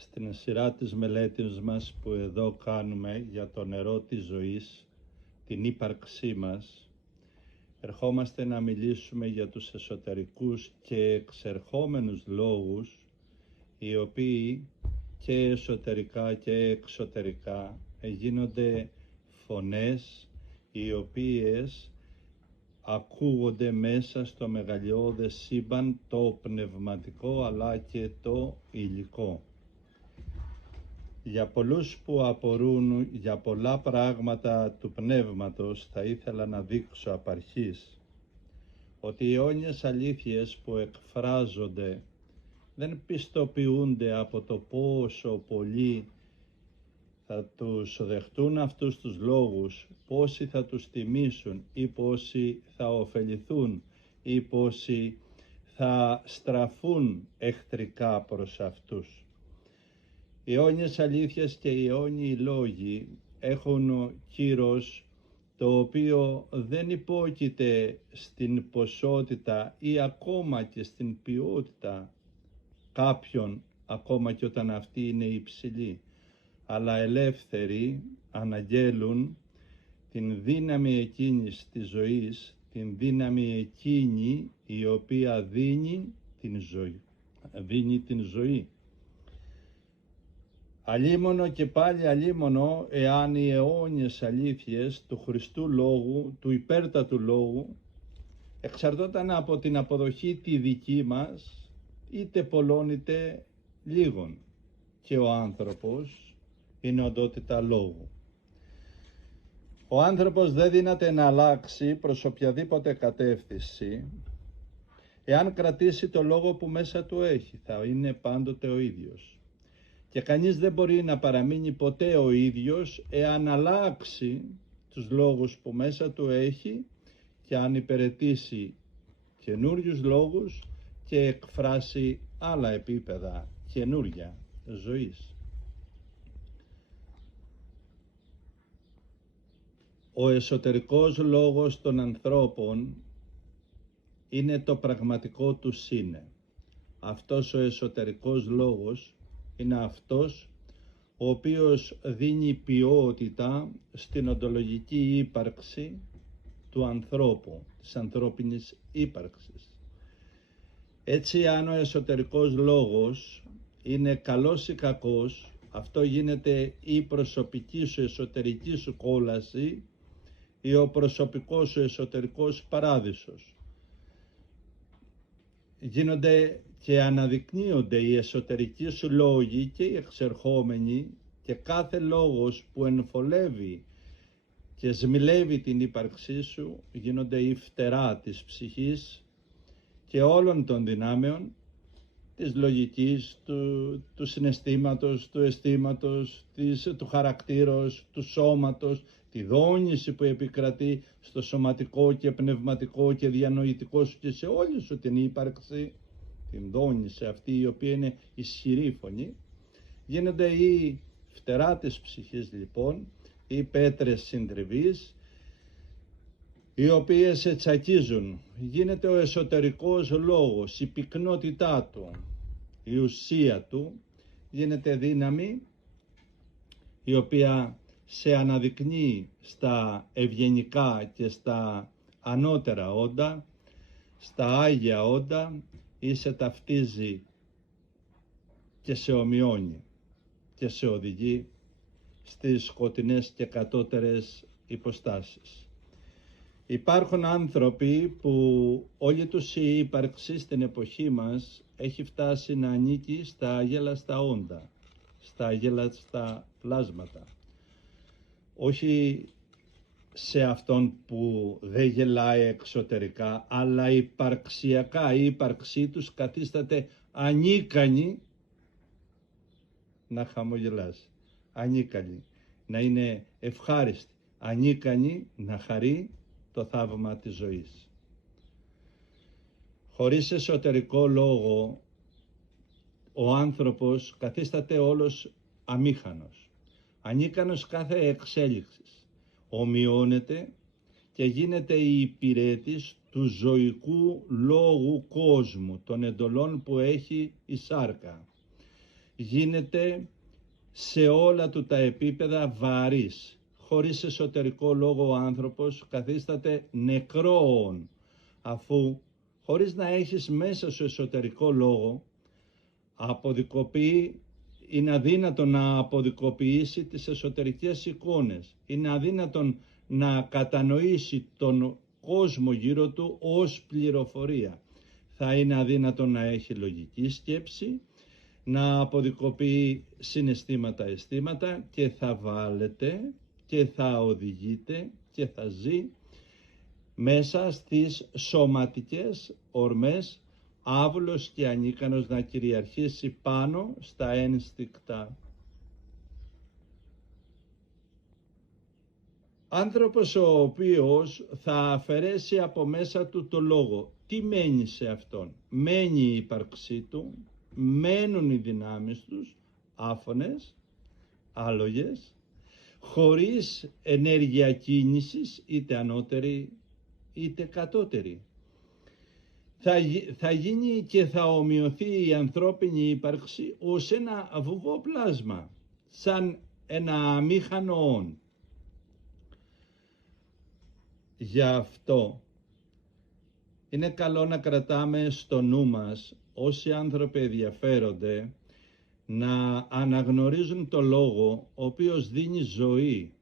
Στην σειρά της μελέτης μας που εδώ κάνουμε για το νερό της ζωής, την ύπαρξή μας, ερχόμαστε να μιλήσουμε για τους εσωτερικούς και εξερχόμενους λόγους, οι οποίοι και εσωτερικά και εξωτερικά γίνονται φωνές, οι οποίες ακούγονται μέσα στο μεγαλειώδες σύμπαν, το πνευματικό αλλά και το υλικό. Για πολλούς που απορούν για πολλά πράγματα του πνεύματος, θα ήθελα να δείξω απ' αρχής ότι οι αιώνιες αλήθειες που εκφράζονται δεν πιστοποιούνται από το πόσο πολλοί θα τους δεχτούν αυτούς τους λόγους, πόσοι θα τους τιμήσουν ή πόσοι θα ωφεληθούν ή πόσοι θα στραφούν εχθρικά προς αυτούς. Οι αιώνιες αλήθειες και οι αιώνιοι λόγοι έχουν κύρος, το οποίο δεν υπόκειται στην ποσότητα ή ακόμα και στην ποιότητα κάποιον, ακόμα και όταν αυτή είναι υψηλή, αλλά ελεύθεροι αναγγέλουν την δύναμη εκείνης της ζωής, την δύναμη εκείνη η οποία δίνει την ζωή. Αλίμονο και πάλι αλίμονο, εάν οι αιώνιες αλήθειες του Χριστού Λόγου, του υπέρτατου Λόγου, εξαρτώταν από την αποδοχή τη δική μας, είτε πολλών είτε λίγων, και ο άνθρωπος είναι οντότητα λόγου. Ο άνθρωπος δεν δύναται να αλλάξει προς οποιαδήποτε κατεύθυνση, εάν κρατήσει το λόγο που μέσα του έχει, θα είναι πάντοτε ο ίδιος. Και κανείς δεν μπορεί να παραμείνει ποτέ ο ίδιος εάν αλλάξει τους λόγους που μέσα του έχει και αν υπηρετήσει καινούριους λόγους και εκφράσει άλλα επίπεδα καινούρια ζωής. Ο εσωτερικός λόγος των ανθρώπων είναι το πραγματικό του είναι. Αυτός ο εσωτερικός λόγος είναι αυτός ο οποίος δίνει ποιότητα στην οντολογική ύπαρξη του ανθρώπου, της ανθρώπινης ύπαρξης. Έτσι, αν ο εσωτερικός λόγος είναι καλός ή κακός, αυτό γίνεται η προσωπική σου εσωτερική σου κόλαση ή ο προσωπικός σου εσωτερικός παράδεισος. Γίνονται και αναδεικνύονται οι εσωτερικοί σου λόγοι και οι εξερχόμενοι, και κάθε λόγος που ενφολεύει και σμιλεύει την ύπαρξή σου γίνονται η φτερά της ψυχής και όλων των δυνάμεων, της λογικής, του συναισθήματος, του αισθήματος, του χαρακτήρος, του σώματος, τη δόνηση που επικρατεί στο σωματικό και πνευματικό και διανοητικό σου και σε όλη σου την ύπαρξη, την δόνηση αυτή η οποία είναι ισχυρή φωνή. Γίνονται οι φτερά της ψυχής λοιπόν, οι πέτρες συντριβής, οι οποίες τσακίζουν. Γίνεται ο εσωτερικός λόγος, η πυκνότητά του, η ουσία του, γίνεται δύναμη η οποία σε αναδεικνύει στα ευγενικά και στα ανώτερα όντα, στα άγια όντα, ή σε ταυτίζει και σε ομοιώνει και σε οδηγεί στις σκοτεινές και κατώτερες υποστάσεις. Υπάρχουν άνθρωποι που όλη τους η ύπαρξη στην εποχή μας έχει φτάσει να ανήκει στα αγέλαστα όντα, στα αγέλαστα πλάσματα. Όχι σε αυτόν που δεν γελάει εξωτερικά, αλλά υπαρξιακά η ύπαρξή τους καθίσταται ανίκανη να χαμογελάσει, ανίκανη να είναι ευχάριστη, ανίκανη να χαρεί το θαύμα της ζωής. Χωρίς εσωτερικό λόγο ο άνθρωπος καθίσταται όλος αμήχανος, ανίκανος κάθε εξέλιξης, ομοιώνεται και γίνεται η υπηρέτης του ζωικού λόγου κόσμου, των εντολών που έχει η σάρκα. γίνεται σε όλα του τα επίπεδα βαρύς. Χωρίς εσωτερικό λόγο ο άνθρωπος καθίσταται νεκρόν, αφού χωρίς να έχεις μέσα σου εσωτερικό λόγο, είναι αδύνατο να αποδικοποιήσει τις εσωτερικές εικόνες. Είναι αδύνατον να κατανοήσει τον κόσμο γύρω του ως πληροφορία. Θα είναι αδύνατο να έχει λογική σκέψη, να αποδικοποιεί συναισθήματα, αισθήματα και θα βάλετε και θα οδηγείτε και θα ζει μέσα στις σωματικές ορμές, άβουλος και ανίκανος να κυριαρχήσει πάνω στα ένστικτα. Άνθρωπος ο οποίος θα αφαιρέσει από μέσα του το λόγο. Τι μένει σε αυτόν? Μένει η ύπαρξή του, μένουν οι δυνάμεις τους, άφωνες, άλογες, χωρίς ενέργεια κίνησης, είτε ανώτερη είτε κατώτερη. Θα γίνει και θα ομοιωθεί η ανθρώπινη ύπαρξη ως ένα βουβό πλάσμα, σαν ένα αμήχανο όν. Γι' αυτό είναι καλό να κρατάμε στο νου μας, όσοι άνθρωποι ενδιαφέρονται, να αναγνωρίζουν το λόγο ο οποίος δίνει ζωή.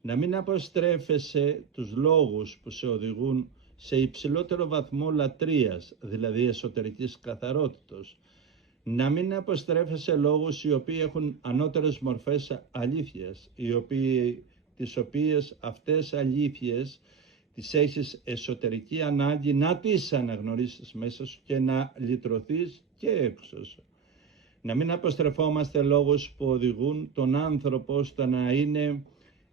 Να μην αποστρέφεσαι τους λόγους που σε οδηγούν σε υψηλότερο βαθμό λατρείας, δηλαδή εσωτερικής καθαρότητος. Να μην αποστρέφεσαι λόγους οι οποίοι έχουν ανώτερες μορφές αλήθειας, τις οποίες αυτές αλήθειες τις έχεις εσωτερική ανάγκη να τις αναγνωρίσεις μέσα σου και να λυτρωθείς και έξω σου. Να μην αποστρεφόμαστε λόγους που οδηγούν τον άνθρωπο στο να είναι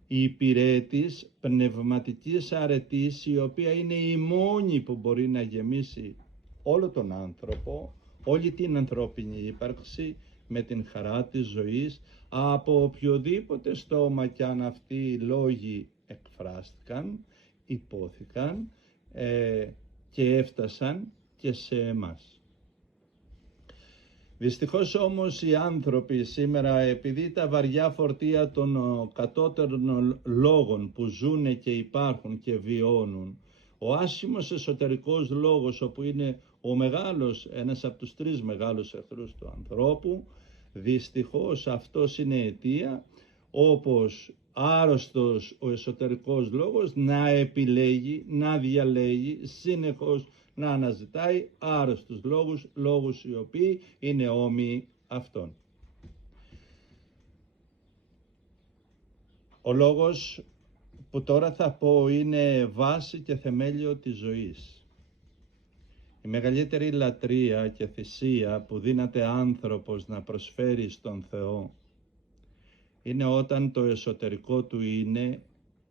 η υπηρέτης πνευματικής αρετής, η οποία είναι η μόνη που μπορεί να γεμίσει όλο τον άνθρωπο, όλη την ανθρώπινη ύπαρξη με την χαρά της ζωής, από οποιοδήποτε στόμα κι αν αυτοί οι λόγοι εκφράστηκαν, υπόθηκαν και έφτασαν και σε εμάς. Δυστυχώς όμως οι άνθρωποι σήμερα, επειδή τα βαριά φορτία των κατώτερων λόγων που ζουν και υπάρχουν και βιώνουν, ο άσχημος εσωτερικός λόγος, όπου είναι ένας από τους τρεις μεγάλους εχθρούς του ανθρώπου, δυστυχώς αυτός είναι αιτία, όπως άρρωστος ο εσωτερικός λόγος, να επιλέγει, να διαλέγει συνεχώς, να αναζητάει άρρωστους λόγους οι οποίοι είναι όμοιοι αυτών. Ο λόγος που τώρα θα πω είναι βάση και θεμέλιο της ζωής. Η μεγαλύτερη λατρεία και θυσία που δύναται άνθρωπος να προσφέρει στον Θεό είναι όταν το εσωτερικό του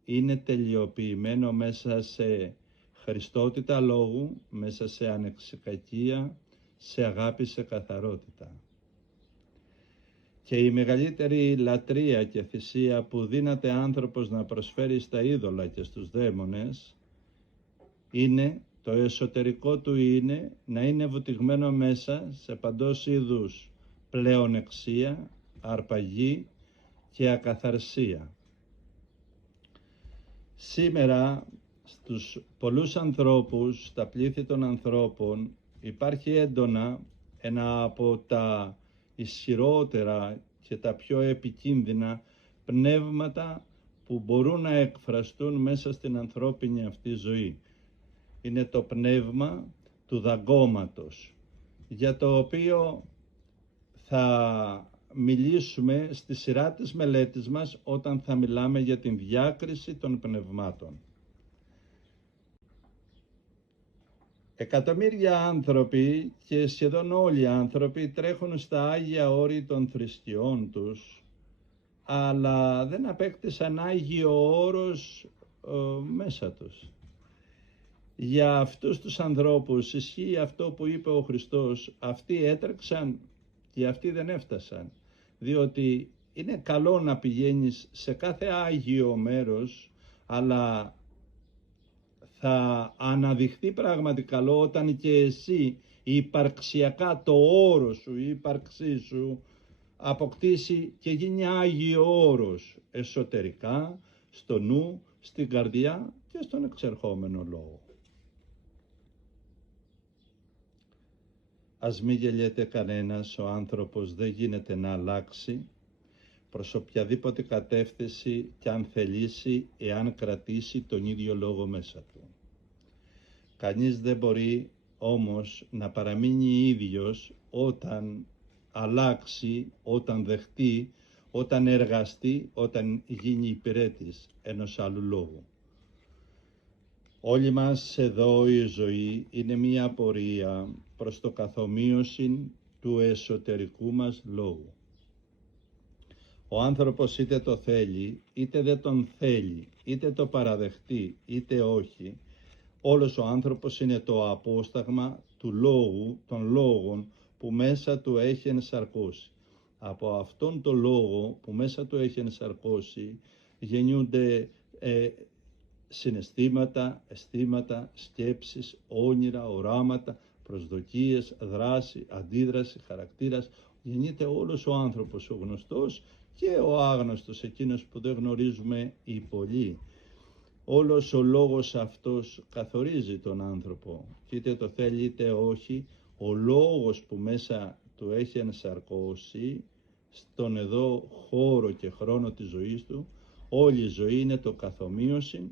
είναι τελειοποιημένο μέσα σε χριστότητα λόγου, μέσα σε ανεξικακία, σε αγάπη, σε καθαρότητα. Και η μεγαλύτερη λατρεία και θυσία που δύναται άνθρωπος να προσφέρει στα είδωλα και στους δαίμονες είναι το εσωτερικό του να είναι βουτυγμένο μέσα σε παντός είδους πλεονεξία, αρπαγή και ακαθαρσία. Σήμερα στους πολλούς ανθρώπους, στα πλήθη των ανθρώπων, υπάρχει έντονα ένα από τα ισχυρότερα και τα πιο επικίνδυνα πνεύματα που μπορούν να εκφραστούν μέσα στην ανθρώπινη αυτή ζωή. Είναι το πνεύμα του δαγκώματος, για το οποίο θα μιλήσουμε στη σειρά της μελέτης μας όταν θα μιλάμε για την διάκριση των πνευμάτων. Εκατομμύρια άνθρωποι και σχεδόν όλοι οι άνθρωποι τρέχουν στα Άγια Όρη των θρησκειών τους, αλλά δεν απέκτησαν Άγιο Όρος μέσα τους. Για αυτούς τους ανθρώπους ισχύει αυτό που είπε ο Χριστός: αυτοί έτρεξαν και αυτοί δεν έφτασαν. Διότι είναι καλό να πηγαίνεις σε κάθε Άγιο μέρος, αλλά θα αναδειχθεί πράγματι καλό όταν και εσύ υπαρξιακά το όρος σου, η ύπαρξή σου αποκτήσει και γίνει Άγιο Όρος εσωτερικά, στο νου, στην καρδιά και στον εξερχόμενο λόγο. Ας μην γελιέται κανένας, ο άνθρωπος δεν γίνεται να αλλάξει προς οποιαδήποτε κατεύθυνση κι αν θελήσει, εάν κρατήσει τον ίδιο λόγο μέσα του. Κανείς δεν μπορεί όμως να παραμείνει ίδιος όταν αλλάξει, όταν δεχτεί, όταν εργαστεί, όταν γίνει υπηρέτης ενός άλλου λόγου. Όλοι μας εδώ η ζωή είναι μία πορεία προς το καθομοίωση του εσωτερικού μας λόγου. Ο άνθρωπος είτε το θέλει, είτε δεν τον θέλει, είτε το παραδεχτεί, είτε όχι, όλος ο άνθρωπος είναι το απόσταγμα του λόγου, των λόγων που μέσα του έχει ενσαρκώσει. Από αυτόν τον λόγο που μέσα του έχει ενσαρκώσει γεννιούνται συναισθήματα, αισθήματα, σκέψεις, όνειρα, οράματα, προσδοκίες, δράση, αντίδραση, χαρακτήρας. Γεννείται όλος ο άνθρωπος, ο γνωστός και ο άγνωστος, εκείνος που δεν γνωρίζουμε οι πολλοί. Όλος ο λόγος αυτός καθορίζει τον άνθρωπο, και είτε το θέλει είτε όχι, ο λόγος που μέσα του έχει ενσαρκώσει στον εδώ χώρο και χρόνο της ζωής του, όλη η ζωή είναι το καθομοίωση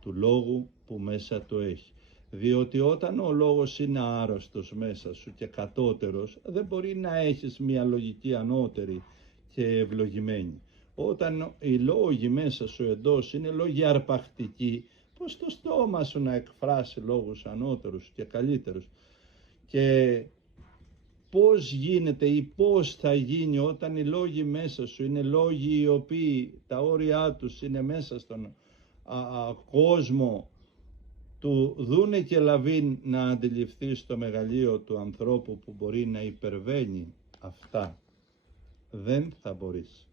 του λόγου που μέσα του έχει. Διότι όταν ο λόγος είναι άρρωστος μέσα σου και κατώτερος, δεν μπορεί να έχεις μια λογική ανώτερη και ευλογημένη. Όταν οι λόγοι μέσα σου εντός είναι λόγοι αρπακτικοί, πώς το στόμα σου να εκφράσει λόγους ανώτερους και καλύτερους? Και πώς γίνεται ή πώς θα γίνει όταν οι λόγοι μέσα σου είναι λόγοι οι οποίοι τα όρια τους είναι μέσα στον κόσμο του δούνε και λαβήν να αντιληφθεί στο μεγαλείο του ανθρώπου που μπορεί να υπερβαίνει αυτά? Δεν θα μπορείς.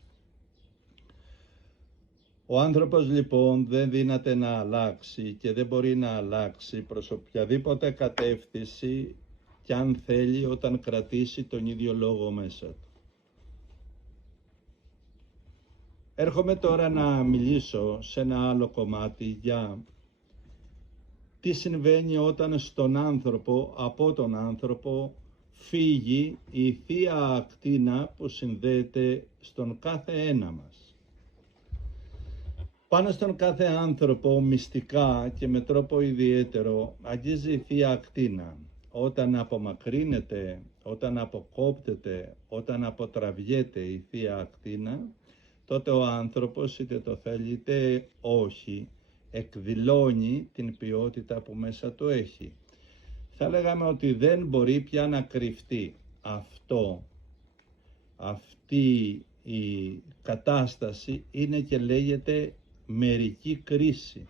Ο άνθρωπος λοιπόν δεν δύναται να αλλάξει και δεν μπορεί να αλλάξει προς οποιαδήποτε κατεύθυνση κι αν θέλει, όταν κρατήσει τον ίδιο λόγο μέσα του. Έρχομαι τώρα να μιλήσω σε ένα άλλο κομμάτι για τι συμβαίνει όταν στον άνθρωπο, από τον άνθρωπο, φύγει η θεία ακτίνα που συνδέεται στον κάθε ένα μας. Πάνω στον κάθε άνθρωπο μυστικά και με τρόπο ιδιαίτερο αγγίζει η θεία ακτίνα. Όταν απομακρύνεται, όταν αποκόπτεται, όταν αποτραβιέται η θεία ακτίνα, τότε ο άνθρωπος, είτε το θέλει είτε όχι, εκδηλώνει την ποιότητα που μέσα του έχει. Θα λέγαμε ότι δεν μπορεί πια να κρυφτεί αυτή η κατάσταση, είναι και λέγεται μερική κρίση.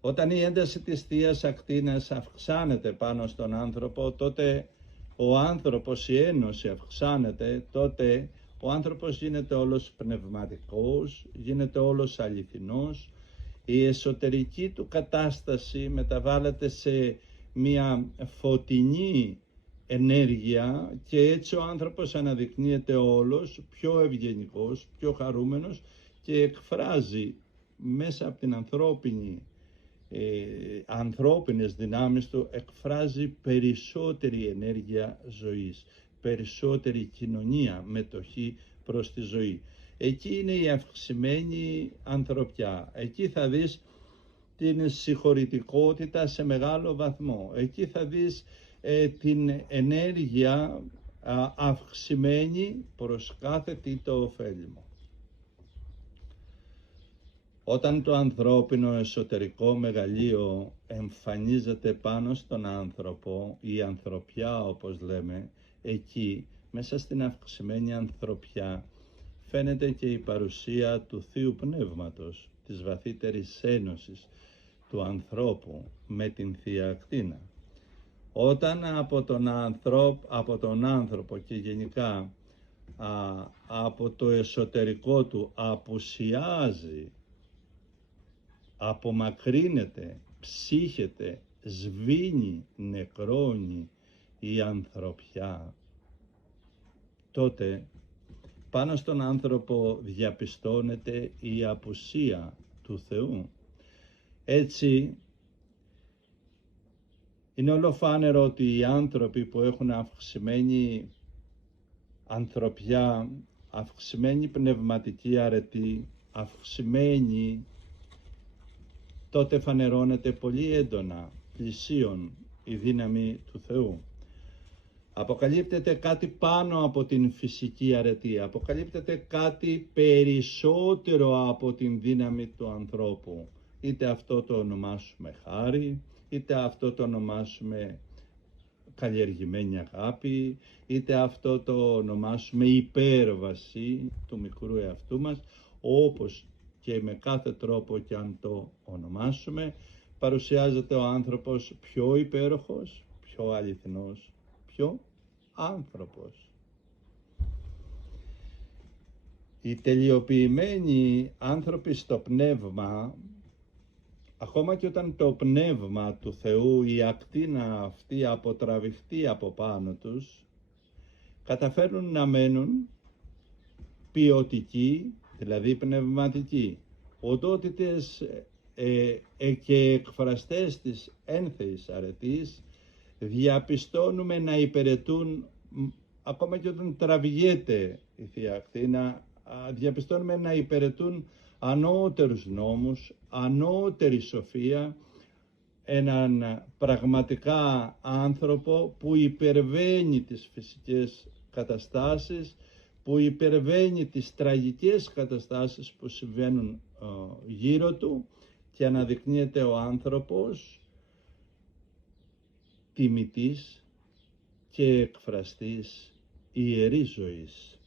Όταν η ένταση της θείας ακτίνας αυξάνεται πάνω στον άνθρωπο, τότε ο άνθρωπος, η ένωση αυξάνεται, τότε ο άνθρωπος γίνεται όλος πνευματικός, γίνεται όλος αληθινός, η εσωτερική του κατάσταση μεταβάλλεται σε μια φωτεινή ενέργεια και έτσι ο άνθρωπος αναδεικνύεται όλος πιο ευγενικός, πιο χαρούμενος και εκφράζει μέσα από την ανθρώπινες δυνάμεις του, εκφράζει περισσότερη ενέργεια ζωής, περισσότερη κοινωνία, μετοχή προς τη ζωή. Εκεί είναι η αυξημένη ανθρωπιά. Εκεί θα δεις την συγχωρητικότητα σε μεγάλο βαθμό. Εκεί θα δεις την ενέργεια αυξημένη προς κάθε τι το ωφέλιμο. Όταν το ανθρώπινο εσωτερικό μεγαλείο εμφανίζεται πάνω στον άνθρωπο, η ανθρωπιά όπως λέμε, εκεί μέσα στην αυξημένη ανθρωπιά φαίνεται και η παρουσία του Θείου Πνεύματος, της βαθύτερης ένωσης του ανθρώπου με την Θεία Ακτίνα. Όταν από τον άνθρωπο και γενικά από το εσωτερικό του απουσιάζει, απομακρύνεται, ψύχεται, σβήνει, νεκρώνει η ανθρωπιά, τότε πάνω στον άνθρωπο διαπιστώνεται η απουσία του Θεού. Έτσι, είναι ολοφάνερο ότι οι άνθρωποι που έχουν αυξημένη ανθρωπιά, αυξημένη πνευματική αρετή, αυξημένη, τότε φανερώνεται πολύ έντονα, πλησίον η δύναμη του Θεού. Αποκαλύπτεται κάτι πάνω από την φυσική αρετή, αποκαλύπτεται κάτι περισσότερο από την δύναμη του ανθρώπου. Είτε αυτό το ονομάσουμε χάρη, είτε αυτό το ονομάσουμε καλλιεργημένη αγάπη, είτε αυτό το ονομάσουμε υπέρβαση του μικρού εαυτού μας, όπως και με κάθε τρόπο και αν το ονομάσουμε, παρουσιάζεται ο άνθρωπος πιο υπέροχος, πιο αληθινός, πιο άνθρωπος. Οι τελειοποιημένοι άνθρωποι στο πνεύμα, ακόμα και όταν το πνεύμα του Θεού, η ακτίνα αυτή αποτραβηχτεί από πάνω τους, καταφέρνουν να μένουν ποιοτικοί, δηλαδή πνευματικοί, οντότητες και εκφραστές της ένθεης αρετής. Διαπιστώνουμε να υπηρετούν, ακόμα και όταν τραβηγέται η Θεία Ακτίνα, διαπιστώνουμε να υπηρετούν ανώτερους νόμους, ανώτερη σοφία, έναν πραγματικά άνθρωπο που υπερβαίνει τις φυσικές καταστάσεις, που υπερβαίνει τις τραγικές καταστάσεις που συμβαίνουν γύρω του και αναδεικνύεται ο άνθρωπος τιμητής και εκφραστής ιερής ζωής.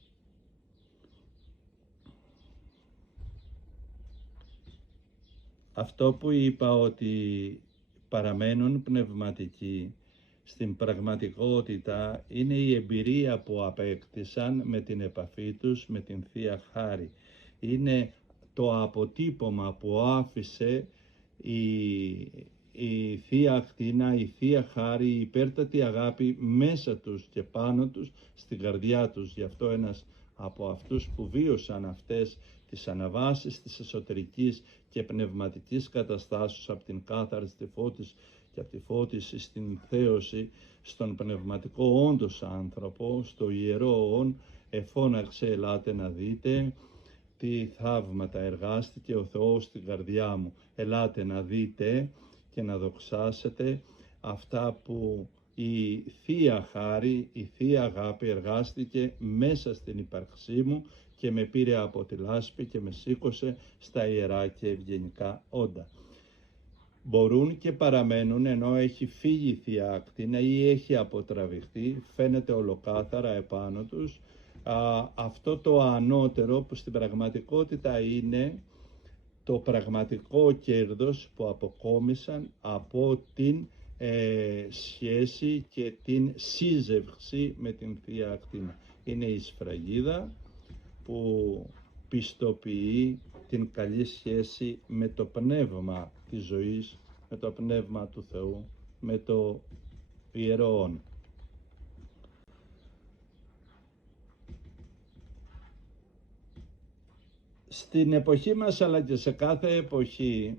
Αυτό που είπα ότι παραμένουν πνευματικοί, στην πραγματικότητα είναι η εμπειρία που απέκτησαν με την επαφή τους με την Θεία Χάρη. Είναι το αποτύπωμα που άφησε η Θεία Ακτίνα, η Θεία Χάρη, η υπέρτατη αγάπη μέσα τους και πάνω τους, στην καρδιά τους. Γι' αυτό ένας από αυτούς που βίωσαν αυτές τις αναβάσεις της εσωτερικής και πνευματικής καταστάσεως από την κάθαρση στη φώτιση και από τη φώτιση στην θέωση, στον πνευματικό όντως άνθρωπο, στο ιερό όν, εφώναξε «Ελάτε να δείτε τι θαύματα εργάστηκε ο Θεός στην καρδιά μου». Ελάτε να δείτε και να δοξάσετε αυτά που η Θεία Χάρη, η Θεία Αγάπη εργάστηκε μέσα στην ύπαρξή μου και με πήρε από τη λάσπη και με σήκωσε στα ιερά και ευγενικά όντα. Μπορούν και παραμένουν ενώ έχει φύγει η Θεία Ακτίνα ή έχει αποτραβηχτεί, φαίνεται ολοκάθαρα επάνω τους αυτό το ανώτερο που στην πραγματικότητα είναι το πραγματικό κέρδος που αποκόμισαν από την σχέση και την σύζευξη με την Θεία Ακτίνα. Είναι η σφραγίδα που πιστοποιεί την καλή σχέση με το πνεύμα της ζωής, με το πνεύμα του Θεού, με το ιερό όν. Στην εποχή μας αλλά και σε κάθε εποχή,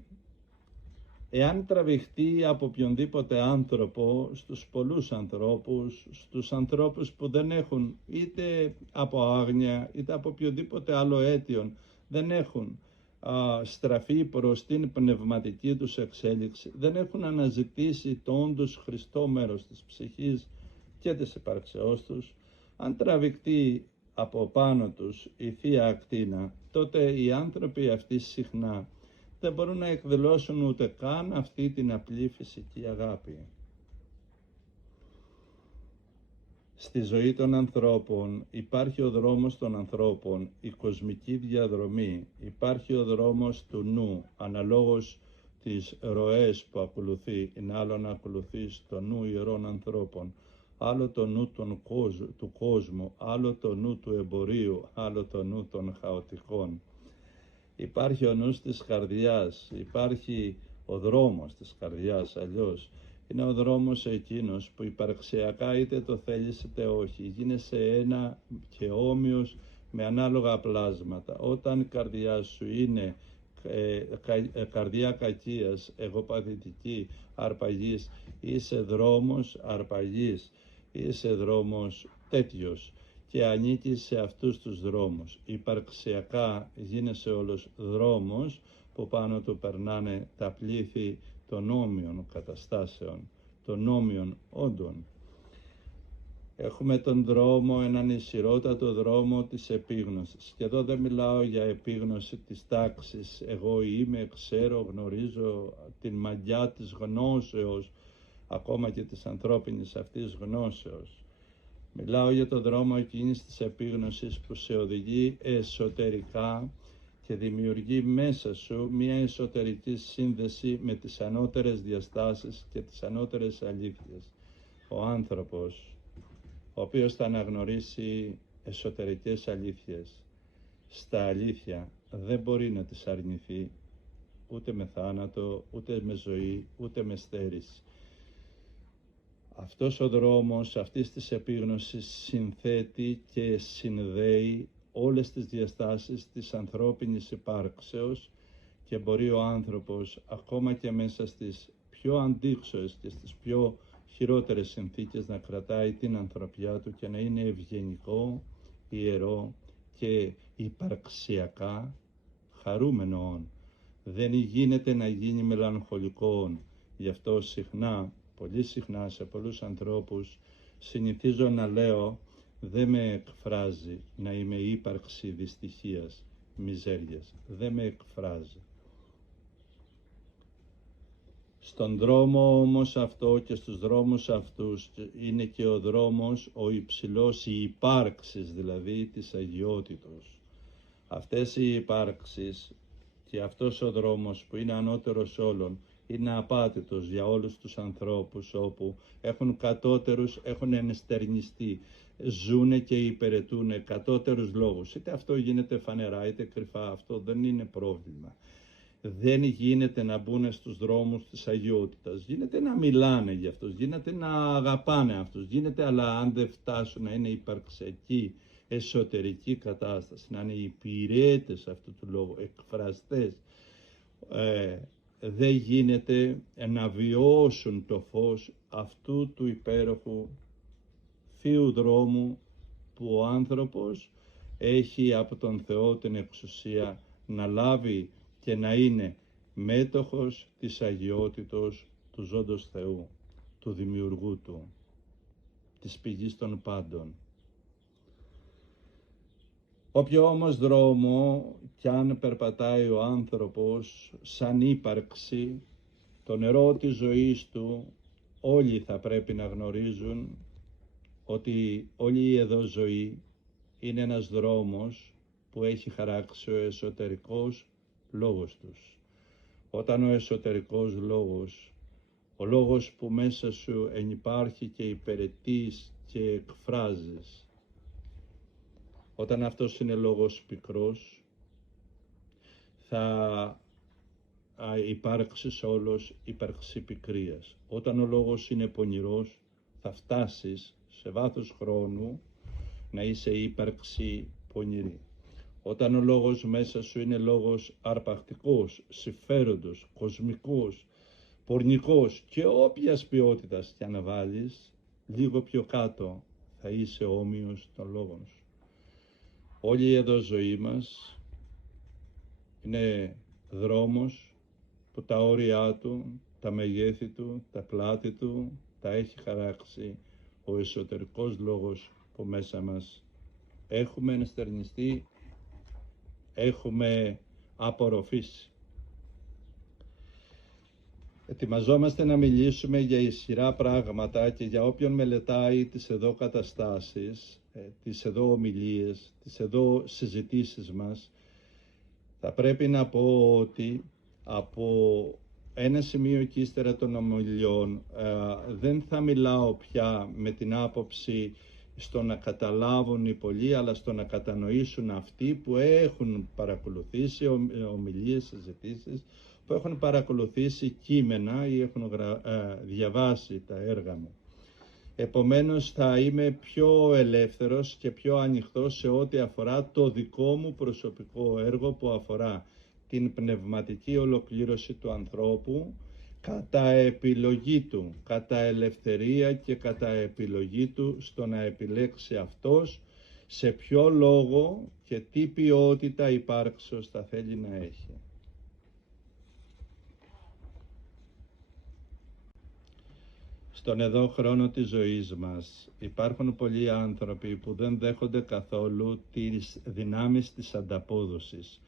εάν τραβηχτεί από οποιονδήποτε άνθρωπο, στους πολλούς ανθρώπους, στους ανθρώπους που δεν έχουν είτε από άγνοια είτε από οποιοδήποτε άλλο αίτιον, δεν έχουν στραφεί προς την πνευματική τους εξέλιξη, δεν έχουν αναζητήσει το όντως Χριστό μέρος της ψυχής και της υπαρξεώς τους, αν τραβηχτεί από πάνω τους η Θεία Ακτίνα, τότε οι άνθρωποι αυτοί συχνά δεν μπορούν να εκδηλώσουν ούτε καν αυτή την απλή φυσική αγάπη. Στη ζωή των ανθρώπων υπάρχει ο δρόμος των ανθρώπων, η κοσμική διαδρομή, υπάρχει ο δρόμος του νου, αναλόγως τις ροές που ακολουθεί. Είναι άλλο να ακολουθείς το νου ιερών ανθρώπων, άλλο το νου του κόσμου, άλλο το νου του εμπορίου, άλλο το νου των χαοτικών. Υπάρχει ο νους της καρδιάς, υπάρχει ο δρόμος της καρδιάς, αλλιώς είναι ο δρόμος εκείνος που υπαρξιακά είτε το θέλεις είτε όχι, γίνεσαι ένα και όμοιος με ανάλογα πλάσματα. Όταν η καρδιά σου είναι καρδιά κακίας, εγωπαθητική, αρπαγής, είσαι δρόμος αρπαγής, είσαι δρόμος τέτοιος και ανήκεις σε αυτούς τους δρόμους. Υπαρξιακά γίνεσαι όλος δρόμος που πάνω του περνάνε τα πλήθη των όμοιων καταστάσεων, των όμοιων όντων. Έχουμε τον δρόμο, έναν ισχυρότατο δρόμο της επίγνωσης. Και εδώ δεν μιλάω για επίγνωση της τάξης. Εγώ είμαι, ξέρω, γνωρίζω την μαγιά της γνώσεως, ακόμα και της ανθρώπινης αυτής γνώσεως. Μιλάω για τον δρόμο εκείνης της επίγνωσης που σε οδηγεί εσωτερικά και δημιουργεί μέσα σου μια εσωτερική σύνδεση με τις ανώτερες διαστάσεις και τις ανώτερες αλήθειες. Ο άνθρωπος, ο οποίος θα αναγνωρίσει εσωτερικές αλήθειες, στα αλήθεια δεν μπορεί να τις αρνηθεί, ούτε με θάνατο, ούτε με ζωή, ούτε με στέρηση. Αυτός ο δρόμος αυτής της επίγνωσης συνθέτει και συνδέει όλες τις διαστάσεις της ανθρώπινης υπάρξεως και μπορεί ο άνθρωπος ακόμα και μέσα στις πιο αντίξωες και στις πιο χειρότερες συνθήκες να κρατάει την ανθρωπιά του και να είναι ευγενικό, ιερό και υπαρξιακά χαρούμενο. Δεν γίνεται να γίνει μελαγχολικό. Γι' αυτό συχνά, πολύ συχνά σε πολλούς ανθρώπους συνηθίζω να λέω δεν με εκφράζει να είμαι ύπαρξη δυστυχίας, μιζέριας. Δεν με εκφράζει. Στον δρόμο όμως αυτό και στους δρόμους αυτούς είναι και ο δρόμος ο υψηλός, η υπάρξης δηλαδή της αγιότητος. Αυτές οι υπάρξεις και αυτός ο δρόμος που είναι ανώτερος όλων είναι απάτητος για όλους τους ανθρώπους όπου έχουν κατώτερους, έχουν ενστερνιστεί, ζούνε και υπηρετούν κατώτερους λόγους. Είτε αυτό γίνεται φανερά είτε κρυφά, αυτό δεν είναι πρόβλημα. Δεν γίνεται να μπουν στους δρόμους της αγιότητας, γίνεται να μιλάνε για αυτούς, γίνεται να αγαπάνε αυτούς, γίνεται, αλλά αν δεν φτάσουν να είναι υπαρξιακή, εσωτερική κατάσταση, να είναι υπηρέτες αυτού του λόγου, εκφραστές, δεν γίνεται να βιώσουν το φως αυτού του υπέροχου θείου δρόμου που ο άνθρωπος έχει από τον Θεό την εξουσία να λάβει και να είναι μέτοχος της αγιότητος του ζώντος Θεού, του δημιουργού του, της πηγής των πάντων. Όποιο όμως δρόμο κι αν περπατάει ο άνθρωπος σαν ύπαρξη, το νερό της ζωής του, όλοι θα πρέπει να γνωρίζουν ότι όλη η εδώ ζωή είναι ένας δρόμος που έχει χαράξει ο εσωτερικός λόγος τους. Όταν ο εσωτερικός λόγος, ο λόγος που μέσα σου ενυπάρχει και υπηρετείς και εκφράζεις, όταν αυτός είναι λόγος πικρός, θα υπάρξεις όλος ύπαρξη πικρίας. Όταν ο λόγος είναι πονηρός, θα φτάσεις σε βάθος χρόνου να είσαι ύπαρξη πονηρή. Όταν ο λόγος μέσα σου είναι λόγος αρπακτικός, συμφέροντος, κοσμικός, πορνικός και όποιας ποιότητας κι αν βάλεις, λίγο πιο κάτω θα είσαι όμοιος των λόγων σου. Όλη η εδώ ζωή μας είναι δρόμος που τα όρια του, τα μεγέθη του, τα πλάτη του, τα έχει χαράξει ο εσωτερικός λόγος που μέσα μας έχουμε ενστερνιστεί, έχουμε απορροφήσει. Ετοιμαζόμαστε να μιλήσουμε για ισχυρά πράγματα και για όποιον μελετάει τις εδώ καταστάσεις, τις εδώ ομιλίες, τις εδώ συζητήσεις μας, θα πρέπει να πω ότι από ένα σημείο και ύστερα των ομιλιών δεν θα μιλάω πια με την άποψη στο να καταλάβουν οι πολλοί, αλλά στο να κατανοήσουν αυτοί που έχουν παρακολουθήσει ομιλίες, συζητήσεις, που έχουν παρακολουθήσει κείμενα ή έχουν διαβάσει τα έργα μου. Επομένως θα είμαι πιο ελεύθερος και πιο ανοιχτός σε ό,τι αφορά το δικό μου προσωπικό έργο που αφορά την πνευματική ολοκλήρωση του ανθρώπου κατά επιλογή του, κατά ελευθερία και κατά επιλογή του στο να επιλέξει αυτός σε ποιο λόγο και τι ποιότητα υπάρξεως θα θέλει να έχει. Στον εδώ χρόνο της ζωής μας υπάρχουν πολλοί άνθρωποι που δεν δέχονται καθόλου τις δυνάμεις της ανταπόδοσης.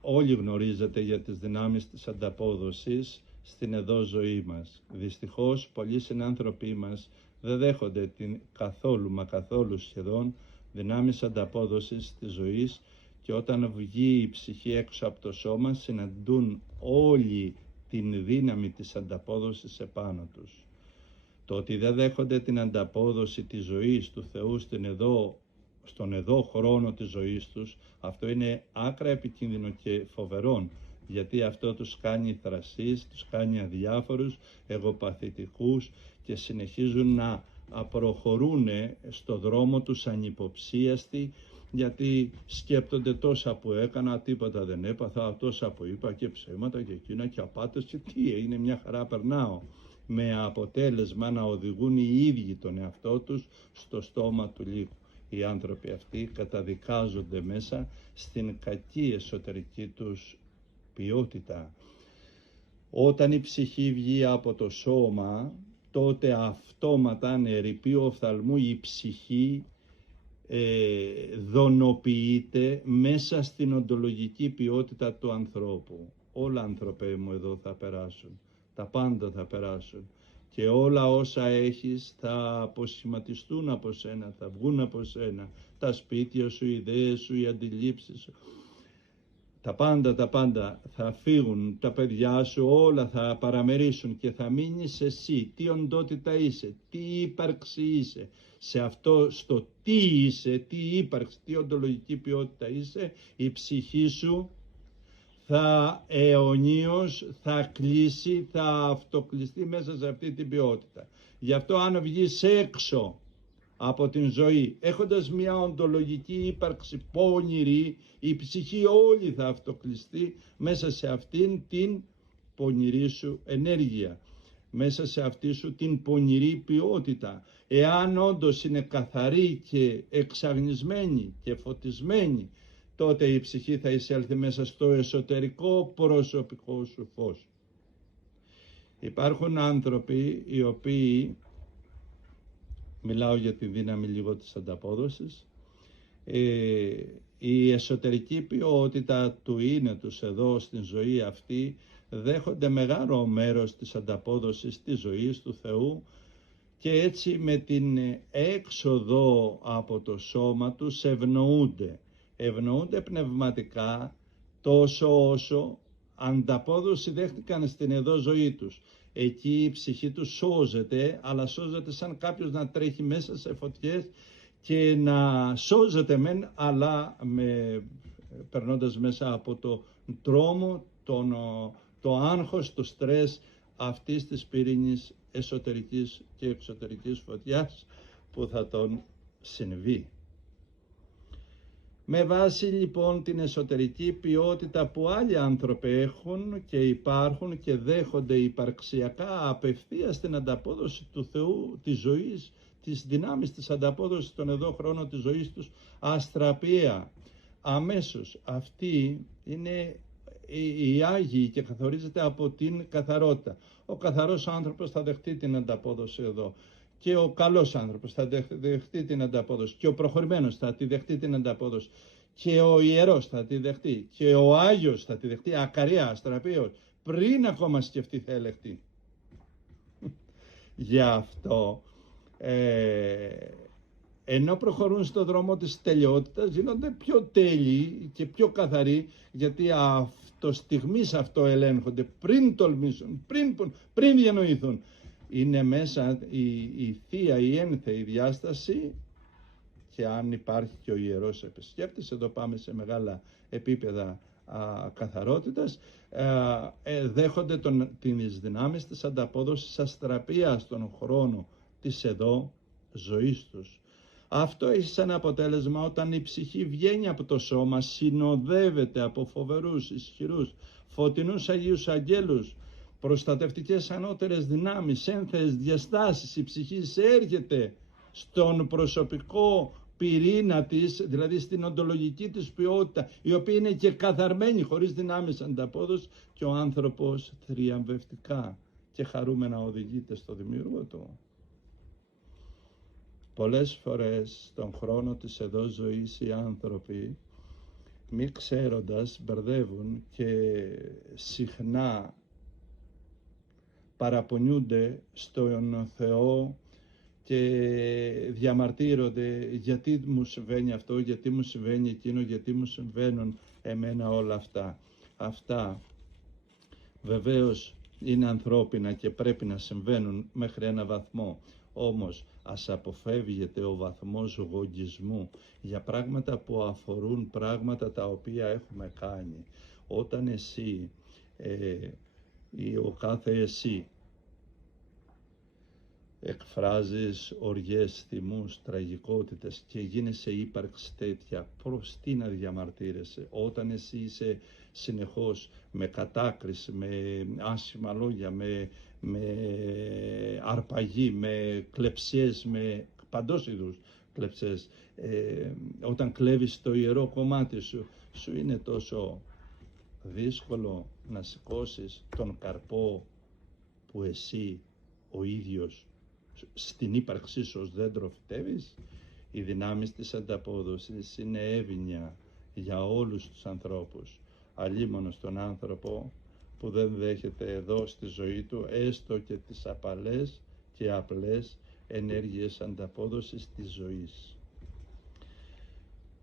Όλοι γνωρίζετε για τις δυνάμεις της ανταπόδοσης στην εδώ ζωή μας. Δυστυχώς πολλοί συνάνθρωποι μας δεν δέχονται καθόλου σχεδόν δυνάμεις ανταπόδοσης της ζωής, και όταν βγει η ψυχή έξω από το σώμα συναντούν όλοι την δύναμη της ανταπόδοσης επάνω τους. Το ότι δεν δέχονται την ανταπόδοση της ζωής του Θεού στον εδώ χρόνο της ζωής τους, αυτό είναι άκρα επικίνδυνο και φοβερό, γιατί αυτό τους κάνει θρασείς, τους κάνει αδιάφορους, εγωπαθητικούς και συνεχίζουν να προχωρούν στο δρόμο τους ανυποψίαστοι, γιατί σκέπτονται τόσα που έκανα, τίποτα δεν έπαθα, τόσα που είπα και ψέματα και εκείνα και απάτες και τι είναι, μια χαρά περνάω. Με αποτέλεσμα να οδηγούν οι ίδιοι τον εαυτό τους στο στόμα του λύκου. Οι άνθρωποι αυτοί καταδικάζονται μέσα στην κακή εσωτερική τους ποιότητα. Όταν η ψυχή βγει από το σώμα, τότε αυτόματα νερυπείο οφθαλμού η ψυχή δονοποιείται μέσα στην οντολογική ποιότητα του ανθρώπου. Όλα, άνθρωπε μου, εδώ θα περάσουν, τα πάντα θα περάσουν και όλα όσα έχεις θα αποσχηματιστούν από σένα, θα βγουν από σένα, τα σπίτια σου, οι ιδέες σου, οι αντιλήψεις σου, τα πάντα θα φύγουν, τα παιδιά σου όλα θα παραμερίσουν και θα μείνεις εσύ. Τι οντότητα είσαι, τι ύπαρξη είσαι. Σε αυτό, στο τι είσαι, τι ύπαρξη, τι οντολογική ποιότητα είσαι, η ψυχή σου θα αιωνίως, θα κλείσει, θα αυτοκλειστεί μέσα σε αυτή την ποιότητα. Γι' αυτό αν βγεις έξω από την ζωή, έχοντας μια οντολογική ύπαρξη πονηρή, η ψυχή όλη θα αυτοκλειστεί μέσα σε αυτήν την πονηρή σου ενέργεια, μέσα σε αυτή σου την πονηρή ποιότητα. Εάν όντως είναι καθαρή και εξαγνισμένη και φωτισμένη, τότε η ψυχή θα εισέλθει μέσα στο εσωτερικό προσωπικό σου φως. Υπάρχουν άνθρωποι οι οποίοι, μιλάω για τη δύναμη λίγο της ανταπόδοσης, η εσωτερική ποιότητα του είναι τους εδώ στην ζωή αυτή, δέχονται μεγάλο μέρος της ανταπόδοσης της ζωής του Θεού και έτσι με την έξοδο από το σώμα τους ευνοούνται πνευματικά τόσο όσο ανταπόδοση δέχτηκαν στην εδώ ζωή τους. Εκεί η ψυχή τους σώζεται, αλλά σώζεται σαν κάποιος να τρέχει μέσα σε φωτιές και να σώζεται μεν, αλλά περνώντας μέσα από το τρόμο, το άγχος, το στρες αυτής της πυρήνης εσωτερικής και εξωτερικής φωτιάς που θα τον συμβεί. Με βάση λοιπόν την εσωτερική ποιότητα που άλλοι άνθρωποι έχουν και υπάρχουν και δέχονται υπαρξιακά απευθείας την ανταπόδοση του Θεού, της ζωής, της δυνάμεις της ανταπόδοσης των εδώ χρόνων της ζωής τους αστραπία. Αμέσως αυτή είναι οι Άγιοι και καθορίζεται από την καθαρότητα. Ο καθαρός άνθρωπος θα δεχτεί την ανταπόδοση εδώ. Και ο καλός άνθρωπος θα δεχτεί την ανταπόδοση. Και ο προχωρημένος θα τη δεχτεί την ανταπόδοση. Και ο ιερός θα τη δεχτεί. Και ο Άγιος θα τη δεχτεί. Ακαρία, αστραπίος. Πριν ακόμα σκεφτεί θα ελεγχτεί. Γι' αυτό ενώ προχωρούν στο δρόμο της τελειότητας γίνονται πιο τέλειοι και πιο καθαροί, γιατί στιγμής αυτό ελέγχονται πριν τολμήσουν, πριν διανοηθούν. Είναι μέσα η θεία, η ένθεη διάσταση, και αν υπάρχει και ο ιερός επισκέπτης, εδώ πάμε σε μεγάλα επίπεδα καθαρότητας, δέχονται τις δυνάμεις της ανταπόδοσης αστραπίας στον χρόνο της εδώ ζωής τους. Αυτό έχει σαν αποτέλεσμα, όταν η ψυχή βγαίνει από το σώμα, συνοδεύεται από φοβερούς, ισχυρούς, φωτεινούς Αγίους Αγγέλους, προστατευτικές ανώτερες δυνάμεις, ένθεες διαστάσεις. Η ψυχή έρχεται στον προσωπικό πυρήνα της, δηλαδή στην οντολογική της ποιότητα, η οποία είναι και καθαρμένη, χωρίς δυνάμεις ανταπόδοσης, και ο άνθρωπος θριαμβευτικά και χαρούμενα οδηγείται στο δημιουργό του. Πολλές φορές στον χρόνο της εδώ ζωής οι άνθρωποι, μη ξέροντας, μπερδεύουν και συχνά παραπονιούνται στον Θεό και διαμαρτύρονται, γιατί μου συμβαίνει αυτό, γιατί μου συμβαίνει εκείνο, γιατί μου συμβαίνουν εμένα όλα αυτά. Αυτά βεβαίως είναι ανθρώπινα και πρέπει να συμβαίνουν μέχρι ένα βαθμό. Όμως ας αποφεύγεται ο βαθμός γογγισμού για πράγματα που αφορούν πράγματα τα οποία έχουμε κάνει. Όταν εσύ ή ο κάθε εσύ εκφράζεις οργές, θυμούς, τραγικότητες και γίνεσαι ύπαρξη τέτοια, προς τι να διαμαρτύρεσαι? Όταν εσύ είσαι συνεχώς με κατάκριση, με άσχημα λόγια, με αρπαγή, με κλεψιές, με παντός είδους κλεψιές, όταν κλέβεις το ιερό κομμάτι σου, σου είναι τόσο δύσκολο να σηκώσεις τον καρπό που εσύ ο ίδιος στην ύπαρξή σου ως δέντρο φυτεύεις? Οι δυνάμεις της ανταπόδοσης είναι εύνοια για όλους τους ανθρώπους, αλίμονο στον άνθρωπο που δεν δέχεται εδώ στη ζωή του έστω και τις απαλές και απλές ενέργειες ανταπόδοσης της ζωής.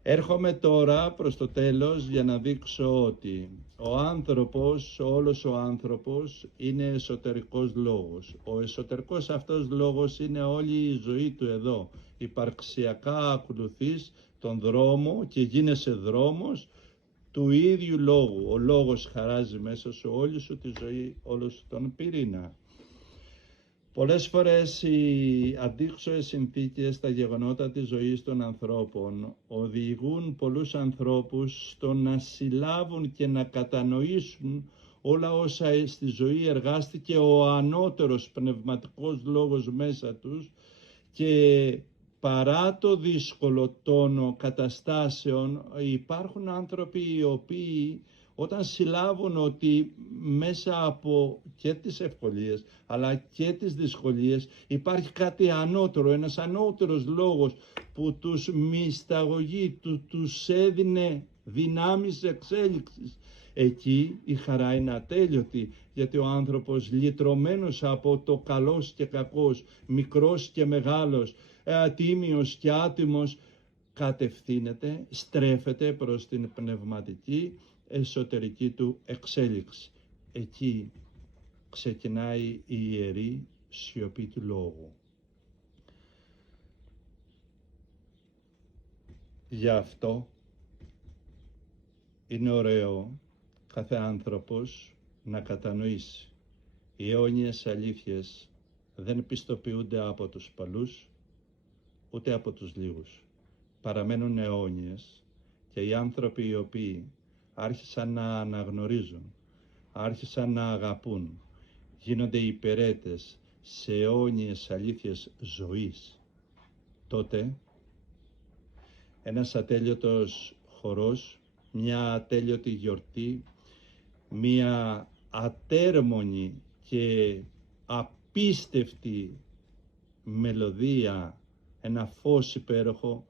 Έρχομαι τώρα προς το τέλος για να δείξω ότι ο άνθρωπος, όλος ο άνθρωπος είναι εσωτερικός λόγος. Ο εσωτερικός αυτός λόγος είναι όλη η ζωή του εδώ. Υπαρξιακά ακολουθείς τον δρόμο και γίνεσαι δρόμος του ίδιου λόγου. Ο λόγος χαράζει μέσα σου όλη σου τη ζωή, όλο σου τον πυρήνα. Πολλές φορές οι αντίξωες συνθήκες στα γεγονότα της ζωής των ανθρώπων οδηγούν πολλούς ανθρώπους στο να συλλάβουν και να κατανοήσουν όλα όσα στη ζωή εργάστηκε ο ανώτερος πνευματικός λόγος μέσα τους, και παρά το δύσκολο τόνο καταστάσεων υπάρχουν άνθρωποι οι οποίοι όταν συλλάβουν ότι μέσα από και τις ευκολίες αλλά και τις δυσκολίες υπάρχει κάτι ανώτερο, ένας ανώτερος λόγος που τους μυσταγωγεί, τους έδινε δυνάμεις εξέλιξης, εκεί η χαρά είναι ατέλειωτη, γιατί ο άνθρωπος λυτρωμένος από το καλός και κακός, μικρός και μεγάλος, τίμιος και άτιμος, κατευθύνεται, στρέφεται προς την πνευματική εσωτερική του εξέλιξη. Εκεί ξεκινάει η ιερή σιωπή του λόγου. Γι' αυτό είναι ωραίο κάθε άνθρωπος να κατανοήσει. Οι αιώνιες αλήθειες δεν πιστοποιούνται από τους παλούς ούτε από τους λίγους. Παραμένουν αιώνιες και οι άνθρωποι οι οποίοι άρχισαν να αναγνωρίζουν, άρχισαν να αγαπούν, γίνονται υπερέτες σε αιώνιες αλήθειες ζωής, τότε ένας ατέλειωτος χορός, μια ατέλειωτη γιορτή, μια ατέρμονη και απίστευτη μελωδία, ένα φως υπέροχο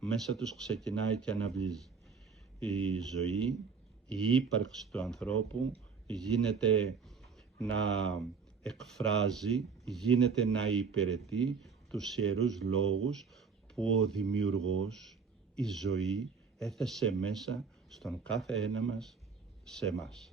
μέσα τους ξεκινάει και αναβλύζει. Η ζωή, η ύπαρξη του ανθρώπου γίνεται να εκφράζει, γίνεται να υπηρετεί τους ιερούς λόγους που ο Δημιουργός, η ζωή, έθεσε μέσα στον κάθε ένα μας, σε εμάς.